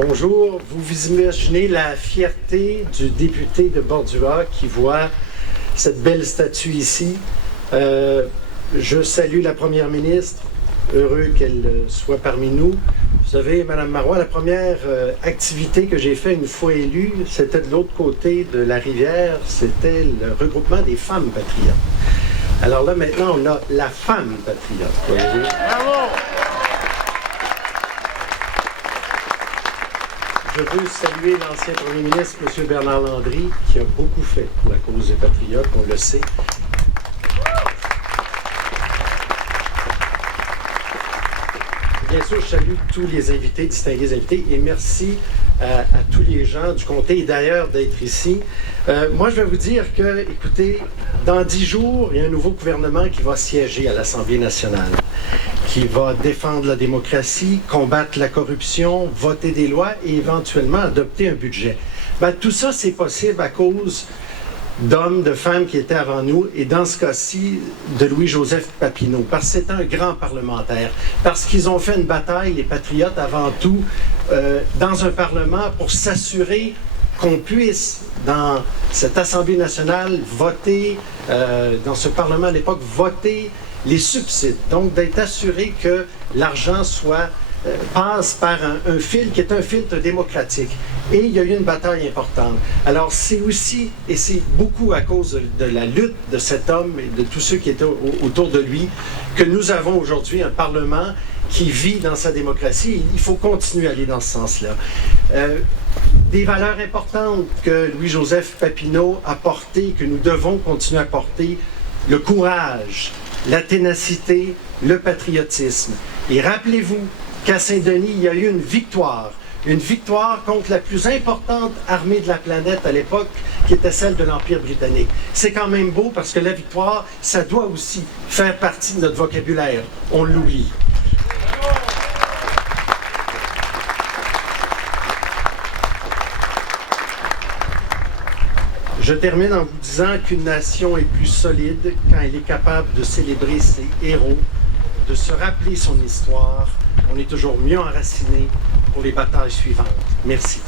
Bonjour, vous imaginez la fierté du député de Bordua qui voit cette belle statue ici. Je salue la première ministre, heureux qu'elle soit parmi nous. Vous savez, Madame Marois, la première activité que j'ai faite une fois élue, c'était de l'autre côté de la rivière, c'était le regroupement des femmes patriotes. Alors là, maintenant, on a la femme patriote, voyez-vous. Bravo! Je veux saluer l'ancien premier ministre, M. Bernard Landry, qui a beaucoup fait pour la cause des patriotes, on le sait. Bien sûr, je salue tous les invités, distingués invités, et merci à tous les gens du comté, et d'ailleurs d'être ici. Moi, je vais vous dire que, écoutez, dans 10 jours, il y a un nouveau gouvernement qui va siéger à l'Assemblée nationale, qui va défendre la démocratie, combattre la corruption, voter des lois et éventuellement adopter un budget. Ben, tout ça, c'est possible à cause d'hommes, de femmes qui étaient avant nous, et dans ce cas-ci, de Louis-Joseph Papineau, parce que c'est un grand parlementaire, parce qu'ils ont fait une bataille, les patriotes avant tout, dans un parlement pour s'assurer qu'on puisse, dans cette Assemblée nationale, voter, dans ce parlement à l'époque, voter les subsides. Donc, d'être assuré que l'argent passe par un filtre qui est un filtre démocratique. Et il y a eu une bataille importante. Alors, c'est aussi, et c'est beaucoup à cause de la lutte de cet homme et de tous ceux qui étaient autour de lui, que nous avons aujourd'hui un Parlement qui vit dans sa démocratie. Et il faut continuer à aller dans ce sens-là. Des valeurs importantes que Louis-Joseph Papineau a portées, que nous devons continuer à porter, le courage, la ténacité, le patriotisme. Et rappelez-vous qu'à Saint-Denis, il y a eu une victoire contre la plus importante armée de la planète à l'époque, qui était celle de l'Empire britannique. C'est quand même beau parce que la victoire, ça doit aussi faire partie de notre vocabulaire. On l'oublie. Je termine en vous disant qu'une nation est plus solide quand elle est capable de célébrer ses héros, de se rappeler son histoire. On est toujours mieux enraciné pour les batailles suivantes. Merci.